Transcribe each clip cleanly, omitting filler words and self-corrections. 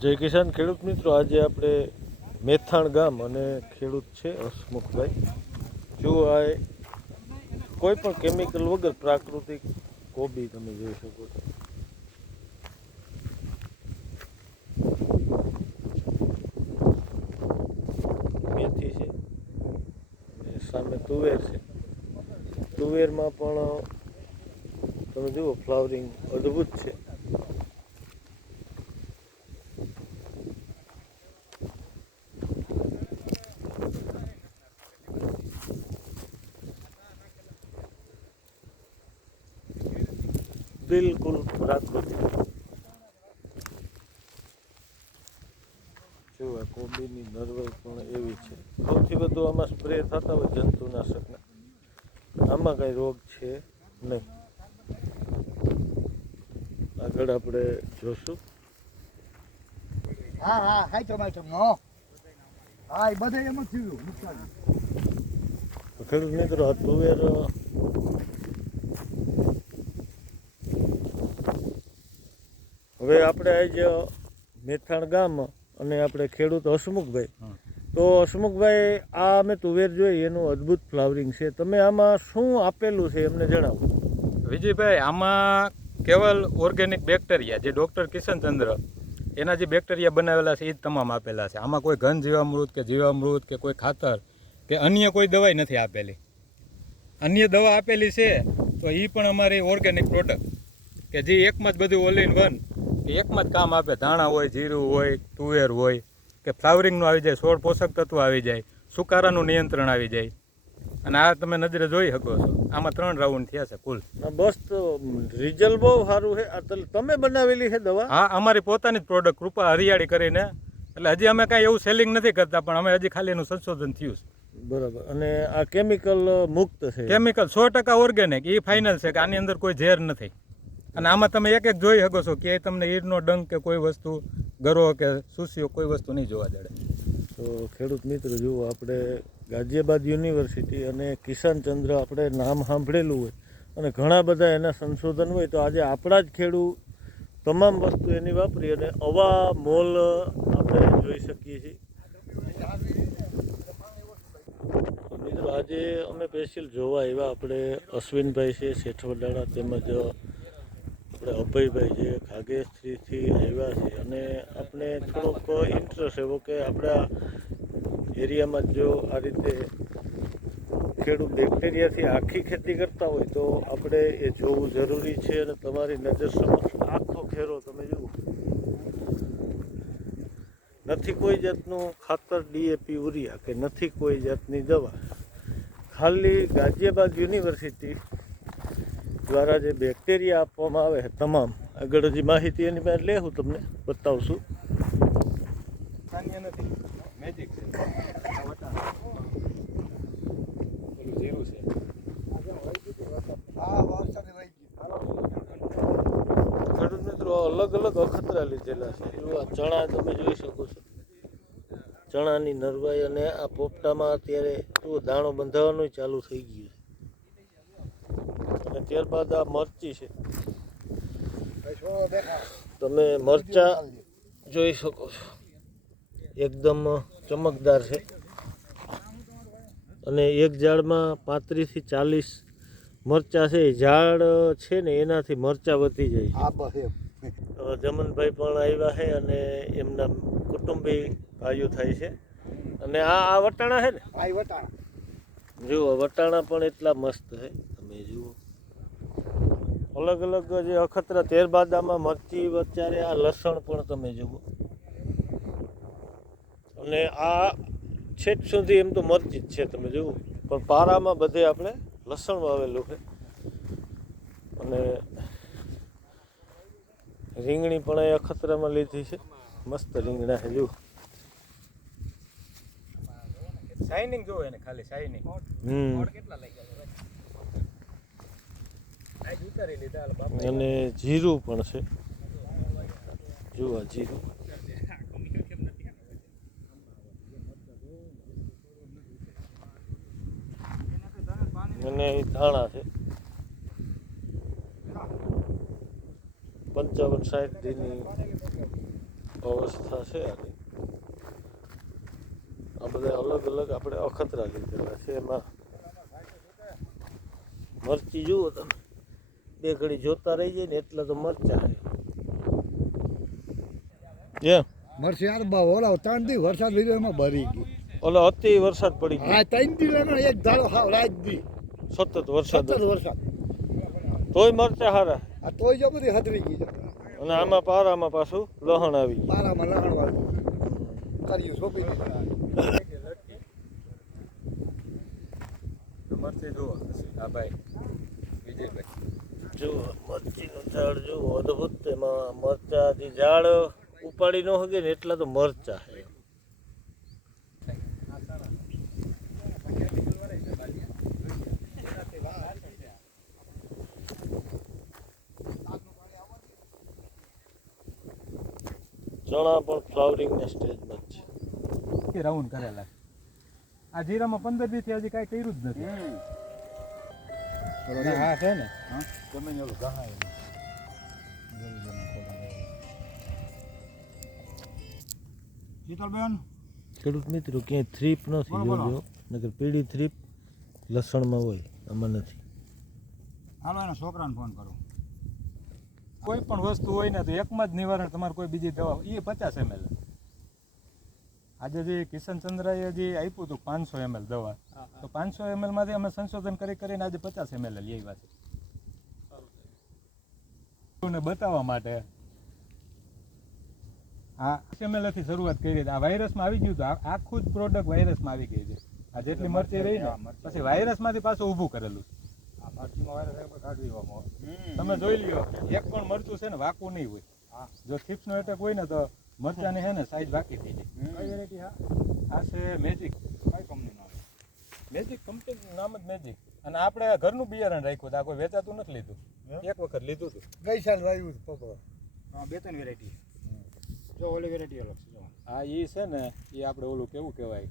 જય કિસાન ખેડૂત મિત્રો, આજે આપણે મેથાણ ગામ અને ખેડૂત છે હસમુખભાઈ. જો આ કોઈ પણ કેમિકલ વગર પ્રાકૃતિક કોબી તમે જોઈ શકો છો. મેથી છે અને સામે તુવેર છે. તુવેરમાં પણ તમે જુઓ ફ્લાવરિંગ અદ્ભુત છે. બિલકુલ પ્રાકૃતિક. જો આ કોબીની નરવાઈ પણ એવી છે. સૌથી વધુ આમાં સ્પ્રે થતા હોય જંતુનાશકના. આમાં કાંઈ રોગ છે નહીં. આગળ આપણે જોશું. હા હા હાઈ ટમાટો નો હા એ બધે એમ જ થયું નુકસાન. ખેડૂત મિત્રો, આ તુવેર હવે આપણે આજે મેથાણ ગામ અને આપણે ખેડૂત હસમુખભાઈ. તો હસમુખભાઈ, આ અમે તુવેર જોઈ, એનું અદ્ભુત ફ્લાવરિંગ છે. તમે આમાં શું આપેલું છે એમને જણાવો. વિજયભાઈ, આમાં કેવલ ઓર્ગેનિક બેક્ટેરિયા જે ડૉક્ટર કિશનચંદ્ર એના જે બેક્ટેરિયા બનાવેલા છે એ જ તમામ આપેલા છે. આમાં કોઈ ઘન જીવામૃત કે કોઈ ખાતર કે અન્ય કોઈ દવાઈ નથી આપેલી. અન્ય દવા આપેલી છે તો એ પણ અમારી ઓર્ગેનિક પ્રોડક્ટ કે જે એકમાં જ બધું ઓલ ઇન વન એકમાં જ કામ આપે. ધાણા હોય, જીરું હોય, તુવેર હોય કે ફ્લાવરિંગનું આવી જાય, છોડ પોષક તત્વ આવી જાય, સુકારાનું નિયંત્રણ આવી જાય. અને આ તમે નજરે જોઈ શકો છો. આમાં 3 રાઉન્ડ થયા છે કુલ. બસ તો રિઝલ્ટ બહુ સારું છે. આ તમે બનાવેલી છે દવા? હા, અમારી પોતાની જ પ્રોડક્ટ કૃપા હરિયાળી કરીને. એટલે હજી અમે કાંઈ એવું સેલિંગ નથી કરતા, પણ અમે હજી ખાલી એનું સંશોધન થયું છે. બરાબર. અને આ કેમિકલ મુક્ત છે? Chemical 100% organic. એ ફાઇનલ છે કે આની અંદર કોઈ ઝેર નથી. અને આમાં તમે એક એક જોઈ શકો છો કે તમને ઈડનો ડંક કે કોઈ વસ્તુ, ગરો કે સુસીઓ કોઈ વસ્તુ નહીં જોવા દે. તો ખેડૂત મિત્ર જુઓ, આપણે ગાઝિયાબાદ યુનિવર્સિટી અને કિશનચંદ્ર આપણે નામ સાંભળેલું હોય અને ઘણા બધા એના સંશોધન હોય, તો આજે આપણા જ ખેડૂત તમામ વસ્તુ એની વાપરી અને આવા મોલ આપણે જોઈ શકીએ છીએ. મિત્રો, આજે અમે સ્પેશિયલ જોવા આવ્યા. આપણે અશ્વિનભાઈ છે શેઠવડાળા, તેમજ આપણે અભયભાઈ છે ખાગેશ્રીથી આવ્યા છે. અને આપણે થોડોક ઇન્ટરેસ્ટ એવો કે આપણા એરિયામાં જો આ રીતે ખેડૂત બેક્ટેરિયાથી આખી ખેતી કરતા હોય તો આપણે એ જોવું જરૂરી છે. અને તમારી નજર સમક્ષ આખો ખેરો તમે જુઓ, નથી કોઈ જાતનું ખાતર, ડીએપી, યુરિયા કે નથી કોઈ જાતની દવા. ખાલી ગાઝિયાબાદ યુનિવર્સિટી દ્વારા જે બેક્ટેરિયા આપવામાં આવે છે તમામ, આગળ હજી માહિતી એની પાસે લેવું, તમને બતાવશું. નથી મેજિક છે. જીરું છે. હા વારસાને વહી ખેડૂત મિત્રો, અલગ અલગ અખતરા લીધેલા છે. આ ચણા તમે જોઈ શકો છો, ચણાની નરવાઈ. અને આ પોપટામાં અત્યારે જુઓ દાણો બંધાવવાનું ચાલુ થઈ ગયું છે. અને ત્યારબાદ આ મરચી છે. તમે મરચા જોઈ શકો છો, એકદમ ચમકદાર છે. અને એક ઝાડમાં 35 થી 40 મરચા છે. ઝાડ છે ને એનાથી મરચા વધી જાય. હા બસ એમ. જમનભાઈ પણ આવ્યા છે અને એમના કુટુંબી ભાઈઓ થાય છે. અને આ વટાણા છે ને, આ વટાણા જુઓ, વટાણા પણ એટલા મસ્ત છે. તમે જુઓ, અલગ અલગ જે અખતરા. ત્યારબાદ આમાં મરચી વચ્ચારે આ લસણ પણ તમે જુઓ. અને આ છેક સુધી એમ તો મરચી જ છે તમે જુઓ, પણ પારામાં બધે આપણે લસણ વાવેલું છે. અને રીંગણી પણ એ અખતરામાં લીધી છે. મસ્ત રીંગણા છે જુઓ. શાઇનિંગ જોવો એને, ખાલી શાઇનિંગ. કેટલા લાગ્યા આજ ઉતારી લીધા બાપા. અને જીરું પણ છે, જુઓ જીરું. અને ધાણા છે 55-60 દીની અવસ્થા છે આની. આ બધા અલગ અલગ આપણે અખતરા લીધેલા છે. એમાં મરચી જુઓ તમે, બે ઘડી જોતા રહી જાય ને એટલા તો મરચા છે. એમ મરસી યાર બા ઓલા 3 દી વરસાદ લીધો એમાં ભરી ગઈ. ઓલો અતિ વરસાદ પડી ગયો, આ 3 દી લેનો એક ધારો હાવ રાત દી સતત વરસાદ સતત વરસાદ. તોય મરચા હારા. આ તોય જો બધી હદરી ગઈ છે. અને આમાં પારામાં પાછું લહણ આવી ગયું. પારામાં લહણ વાળું કર્યું સોંપી દીધું. મરચી જુઓ હા ભાઈ વિજયભાઈ, જુઓ મરચીનું ઝાડ જુઓ અદભુત. એમાં મરચાથી ઝાડ ઉપાડી ન શકે ને એટલા તો મરચા છે. ચણા પણ ફ્લાવરિંગના સ્ટેજમાં જ છે. રાઉન્ડ કરેલા આ જીરામાં 15 દી થી હજી કાંઈ કર્યું જ નથી. હા છે ને ગમે ને ઓલું ઘા શીતલબેન ખેડૂત મિત્રો ક્યાંય થ્રીપ નથી જોજો, નકર પીળી થ્રીપ લસણમાં હોય, આમાં નથી. હાલો એના છોકરાને ફોન કરો. કોઈ પણ વસ્તુ હોય ને તો એકમાં જ નિવારણ, તમારે કોઈ બીજી દવા એ 50 ml. આજે જે કિશનચંદ્રએ જે આપ્યું હતું 500 ml દવા, તો 500 ml માંથી અમે સંશોધન કરીને આજે 50 ml લઈ આવ્યા છે ને બતાવવા માટે. આ ml થી શરૂઆત કરી હતી. આ વાયરસમાં આવી ગયું હતું, આખું જ પ્રોડક્ટ વાયરસમાં આવી ગઈ છે. આ જેટલી મરચી રહી ને પછી વાયરસમાંથી પાછું ઊભું કરેલું. તમે જોઈ લ્યો, એક પણ મરચું છે ને વાકું નહીં હોય. જો થીપ્સનો એટેક હોય ને તો મરચાની છે ને સાઈઝ વાકી થઈ જાય. કઈ વેરાયટી? આ છે મેજિક. કઈ કંપનીનું નામ? મેજિક કંપનીનું નામ જ મેજિક. અને આપણે ઘરનું બિયારણ રાખ્યું હતું, આ કોઈ વેચાતું નથી લીધું. એક વખત લીધું હતું. ગઈ સાલ વાવ્યું હતું પપ્પા. હા 2-3 વેરાયટી. જો ઓલી વેરાયટી અલગ છે. જો હા એ છે ને એ આપણે ઓલું કેવું કહેવાય,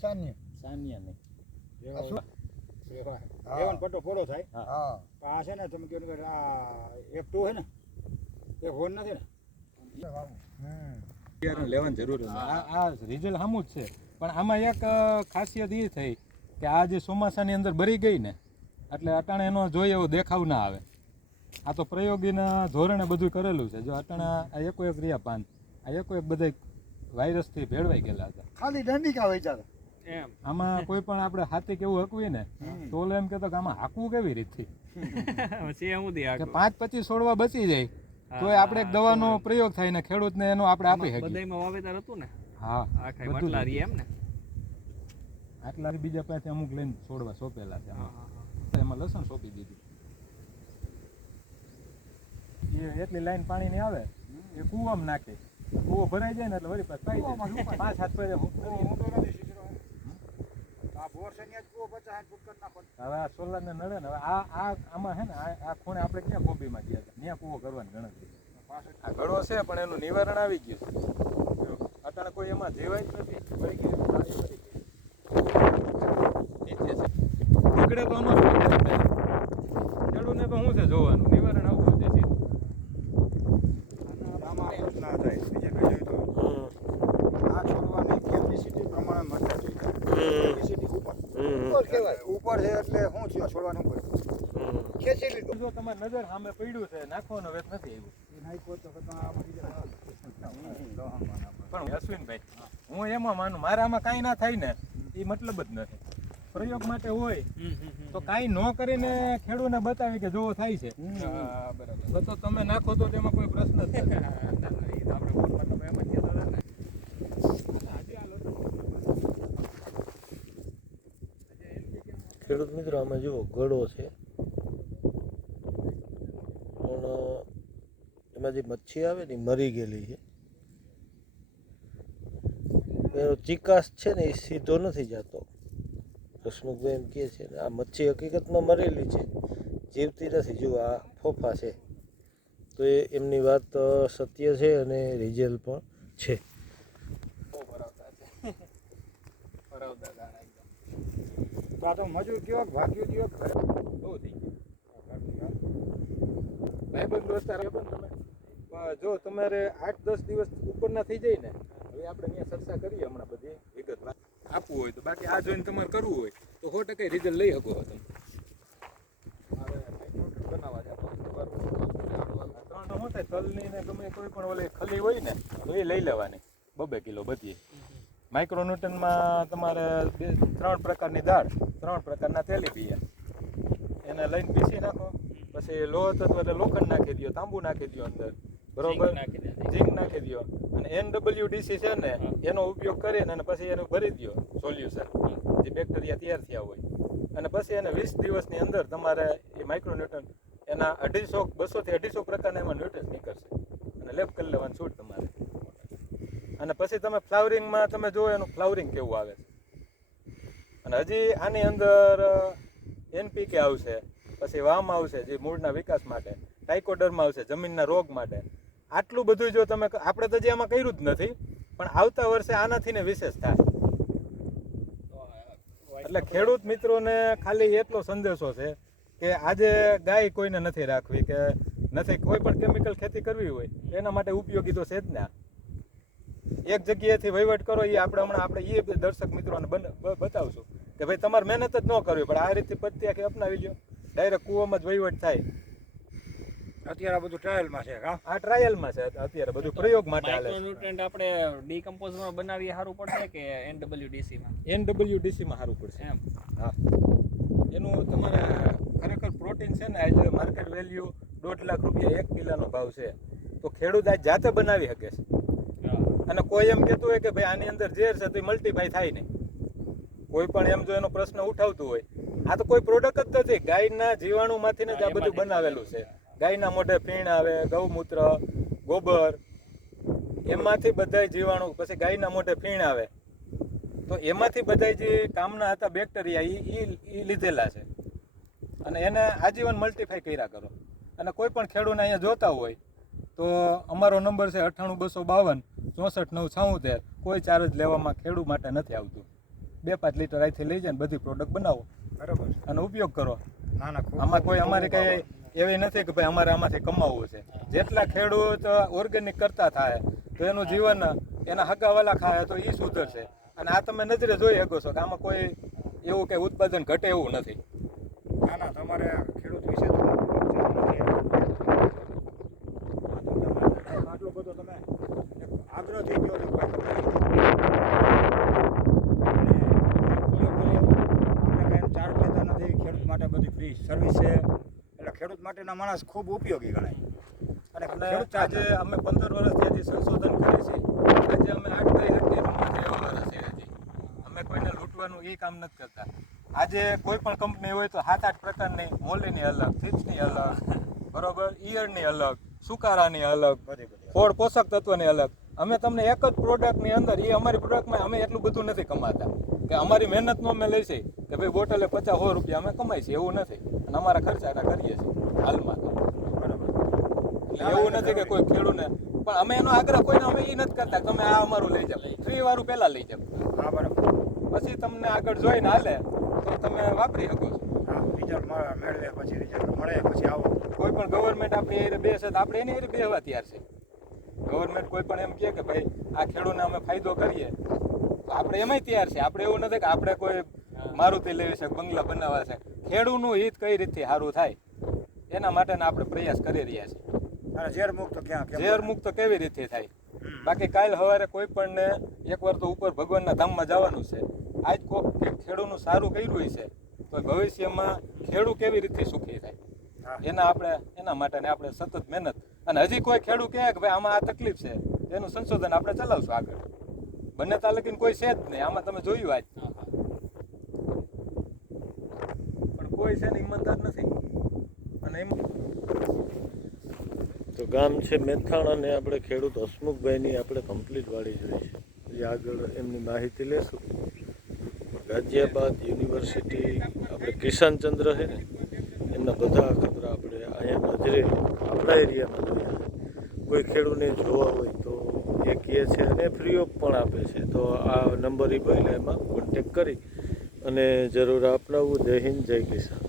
સાનિયા નહીં. એવન પટ્ટો પોળો થાય. હા પણ આ છે ને તમે કહો કે આ F2 છે ને એ હોન નથી ને. બિયારણ લેવાની જરૂર નથી. આ રિઝલ્ટ સામું જ છે. પણ આમાં એક ખાસિયત એ થઈ કે આ જે ચોમાસાની અંદર ભરી ગઈ ને એટલે અટાણે એનો જોઈએ એવો દેખાવ ના આવે. આ તો પ્રયોગીના ધોરણે બધું કરેલું છે. જો અટાણે આ એકો એક રહ્યા પાન, આ એકો એક બધા વાયરસથી ભેળવાઈ ગયેલા હતા. ખાલી દંડિકા વેચાતા. એમ આમાં કોઈ પણ આપણે હાથી કેવું હકવી ને તો ઓલો એમ કહેતો કે આમાં હાંકવું કેવી રીતથી કે 5-25 છોડવા બચી જાય તોય આપણે એક દવાનો પ્રયોગ થાય ને ખેડૂતને એનો આપણે આપી શકીએ. બધાયમાં વાવેતર હતું ને હા આખા બધું વટલા રહી એમ ને. આટલા બીજા પાસે અમુક લઈને છોડવા સોંપેલા છે. એમાં લસણ સોંપી દીધું. એ એટલી લાઈન પાણીની આવે એ કૂવામાં નાખે, કૂવો ભરાઈ જાય ને એટલે વળી પાછું પાઈ જાય. 5-7 પૈસે હું તો નથી શીખરો. આ બોર છે ને જ કૂવો 50-60 ફૂટ કરી નાખો. હવે આ સોલારને નડે ને હવે આમાં છે ને આ ખૂણે આપણે ક્યાં કોબીમાં ગયા હતા ત્યાં કૂવો કરવાની ગણતરી. આ ઘડો છે પણ એનું નિવારણ આવી ગયું છે. જો અટાણે કોઈ એમાં જેવાય જ નથી. વળી ગઈ પાણી વળી ગઈ. નીચે છે નીકળે તો આનો શું થાય? ખેડૂતને તો શું છે જોવાનું, નિવારણ આવવું જ છે. આમાં એવું ના થાય. બીજે કઈ જોયું તો આ છોડવાની કેપેસિટી પ્રમાણે મરચા થઈ જાય. કેપેસિટી ઉપર કહેવાય ઉપર છે એટલે શું થયું છોડવાનું ઉપર ખેંચી લીધું. જો તમારી નજર સામે પડ્યું છે, નાખવાનો વેત નથી આવ્યો. એ નાખ્યો તો આ બધી પણ અશ્વિનભાઈ હું એમાં માનું, મારે આમાં કાંઈ ના થાય ને એ મતલબ જ નથી. પ્રયોગ માટે હોય તો કાંઈ ન કરીને ખેડૂતને બતાવી કે જોવો થાય છે તો તમે નાખો તો તેમાં કોઈ પ્રશ્ન જ નથી. ખેડૂત મિત્રો આમાં જુઓ ગળો છે પણ એમાં જે મચ્છી આવે ને એ મરી ગયેલી છે. એનો ચિકાસ છે ને એ સીધો નથી જતો. હસમુખભાઈ એમ કહે છે ને આ મચ્છી હકીકતમાં મરેલી છે, જીવતી નથી. જુઓ આ ફોફા છે તો એ એમની વાત સત્ય છે અને રિઝલ્ટ પણ છે. તો આ તો મજૂર કયો ભાગ્યું કયો બહુ થઈ ગયું. ભાઈબંધ દોસ્તાર આવ્યો ને તમે પણ જો તમારે 8-10 દિવસ ઉપરના થઈ જાય ને, હવે આપણે અહીંયા ચર્ચા કરીએ હમણાં બધી વિગતવાર આપવું હોય તો. બાકી આ જોઈને તમારે કરવું હોય તો 100% રિઝલ્ટ લઈ શકો તમે. મારે માઇક્રોન્યુટ્રન બનાવવા છે ત્રણ શું થાય, તલની ને ગમે કોઈ પણ ઓલી ખલી હોય ને તો એ લઈ લેવાની 2-2 કિલો બધી. માઇક્રોન્યુટ્રનમાં તમારે 3 પ્રકારની દાળ, 3 પ્રકારના તેલીબિયા એને લઈને પીસી નાખો. પછી લોહ તત્વ એટલે લોખંડ નાખી દો, તાંબુ નાખી દો અંદર, બરોબર, ઝીંક નાખી દો, અને NWDC છે ને એનો ઉપયોગ કરીને અને પછી એનું ભરી દો સોલ્યુશન જે બેક્ટેરિયા તૈયાર થયા હોય. અને પછી એને 20 દિવસની અંદર તમારે એ માઇક્રોન્યુટ્રન એના 200 થી 250 પ્રકારના એમાં ન્યુટ્રન્સ નીકળશે અને લેબ કરી લેવાનું છૂટ તમારે. અને પછી તમે ફ્લાવરિંગમાં તમે જુઓ એનું ફ્લાવરિંગ કેવું આવે છે. અને હજી આની અંદર NPK આવશે, પછી વામ આવશે જે મૂળના વિકાસ માટે, ટાઇકોડર્મા આવશે જમીનના રોગ માટે. આટલું બધું જો તમે, આપણે તો જે આમાં કર્યું જ નથી, પણ આવતા વર્ષે આનાથી ને વિશેષ થાય. એટલે ખેડૂત મિત્રોને ખાલી એટલો સંદેશો છે કે આજે ગાય કોઈને નથી રાખવી કે નથી કોઈ પણ કેમિકલ ખેતી કરવી હોય એના માટે ઉપયોગી તો છે જ ને. એક જગ્યાએથી વહીવટ કરો એ આપણે એ દર્શક મિત્રોને બતાવશું કે ભાઈ તમારે મહેનત જ ન કરવી પડે, આ રીતે પદ્ધતિ આખી અપનાવી લો, ડાયરેક્ટ કૂવામાં જ વહીવટ થાય. અત્યારે આ બધું ટ્રાયલમાં છે. આ ટ્રાયલમાં છે અત્યારે, બધું પ્રયોગ માટે હાલે છે. માઇક્રોન્યુટ્રન્ટ આપણે ડીકમ્પોઝમાં બનાવીએ સારું પડશે કે NWDC માં? NWDC માં સારું પડશે એમ. હા, એનું તમારે ખરેખર પ્રોટીન છે ને આજે માર્કેટ વેલ્યુ 1.5 લાખ રૂપિયા 1 કિલોનો ભાવ છે. તો ખેડૂત આજ જાતે બનાવી શકે છે. અને કોઈ એમ કહેતું હોય કે ભાઈ આની અંદર ઝેર છે તો એ મલ્ટીફાય થાય નહીં, કોઈ પણ એમ જો એનો પ્રશ્ન ઉઠાવતું હોય, આ તો કોઈ પ્રોડક્ટ જ નથી, ગાયના જીવાણુમાંથી જ આ બધું બનાવેલું છે. ગાયના મોઢે ફીણ આવે, ગૌમૂત્ર, ગોબર, એમાંથી બધાય જીવાણુ, પછી ગાયના મોઢે ફીણ આવે તો એમાંથી બધાય જે કામના હતા બેક્ટેરિયા એ લીધેલા છે. અને એને આજીવન મલ્ટીફાય કર્યા કરો. અને કોઈ પણ ખેડૂતને અહીંયા જોતા હોય તો અમારો નંબર છે 98252 64 976. કોઈ ચાર્જ લેવામાં ખેડૂત માટે નથી આવતું. 2-5 લીટર અહીંથી લઈ જાય બધી પ્રોડક્ટ બનાવો, બરાબર, અને ઉપયોગ કરો. ના ના, આમાં કોઈ અમારી કઈ એવી નથી કે ભાઈ અમારે આમાંથી કમાવવું છે. જેટલા ખેડૂત ઓર્ગેનિક કરતા થાય તો એનું જીવન એના હગાવાલા ખાય તો એ સુધરશે. અને આ તમે નજરે જોઈ શકો છો કે આમાં કોઈ એવું કે ઉત્પાદન ઘટે એવું નથી. ના ના, તમારે ખેડૂત વિશે આટલો બધો તમે આગ્રહથી કહો છો. આપણે કઈ ચાર્જ લેતા નથી, ખેડૂત માટે બધી ફ્રી સર્વિસ છે, એટલે ખેડૂત માટેના માણસ ખૂબ ઉપયોગી ગણાય. અને ખેડૂત આજે અમે 15 વર્ષથી સંશોધન કરીએ છીએ. આજે અમે 8 રૂમમાં રહેવા છીએ. હજી અમે કોઈને લૂંટવાનું એ કામ નથી કરતા. આજે કોઈ પણ કંપની હોય તો 7-8 પ્રકારની મોલીની અલગ, થીપ્સની અલગ, બરોબર, ઈયળની અલગ, સુકારાની અલગ, ફોડ પોષક તત્વની અલગ. અમે તમને એક જ પ્રોડક્ટની અંદર, એ અમારી પ્રોડક્ટમાં અમે એટલું બધું નથી કમાતા કે અમારી મહેનતનો અમે લઈશી કે ભાઈ બોટલે 50-100 રૂપિયા અમે કમાઈ છીએ, એવું નથી. અને અમારા ખર્ચા કરીએ છીએ હાલમાં તો, બરાબર. એટલે એવું નથી કે કોઈ ખેડૂતને, પણ અમે એનો આગ્રહ કોઈને અમે એ નથી કરતા તમે આ અમારું લઈ જાઓ, ફ્રી વાળું પહેલાં લઈ જાઓ. હા, બરાબર. પછી તમને આગળ જોઈને હાલે તો તમે વાપરી શકો છો. હા, રિઝલ્ટ મેળવે પછી રિઝલ્ટ મળે પછી આવો. કોઈ પણ ગવર્મેન્ટ આપણી એ બેસે તો આપણે એની બેહવા તૈયાર છે. ગવર્મેન્ટ કોઈ પણ એમ કહે કે ભાઈ આ ખેડૂતને અમે ફાયદો કરીએ તો આપણે એમાંય તૈયાર છે. આપણે એવું નથી કે આપણે કોઈ મારુતિ લેવી છે, બંગલા બનાવવા છે. ખેડૂતનું હિત કઈ રીતે સારું થાય એના માટેના આપણે પ્રયાસ કરી રહ્યા છીએ. અને ઝેર મુક્ત ઝેર મુક્ત કેવી રીતે થાય? બાકી કાલ સવારે કોઈ પણ એકવાર તો ઉપર ભગવાનના ધામમાં જવાનું છે. આજ કોક ખેડૂતનું સારું કર્યું છે તો ભવિષ્યમાં ખેડૂત કેવી રીતે સુખી થાય એના માટે આપણે સતત મહેનત. અને હજી કોઈ ખેડૂત કહે કે ભાઈ આમાં આ તકલીફ છે એનું સંશોધન આપણે ચલાવશું આગળ. બંને તાલુકીને કોઈ છે જ નહીં. આમાં તમે જોયું આજ પણ કોઈ છે ને ઈમાનદાર નથી. અને તો ગામ છે મેથાણ અને આપણે ખેડૂત હસમુખભાઈની આપણે કમ્પ્લીટ વાડી જોઈ છે. એ આગળ એમની માહિતી લેશું. ગાઝિયાબાદ યુનિવર્સિટી આપણે કિશનચંદ્ર છે ને એમના બધા ખતરા આપણે અહીંયા નજરે આપણા એરિયામાં જોયા. કોઈ ખેડૂતને જોવા હોય તો એ કહે છે અને ફ્રી ઓફ પણ આપે છે. તો આ નંબર એ બોલે એમાં કોન્ટેક કરી અને જરૂર અપનાવવું. જય હિન્દ, જય કિસાન.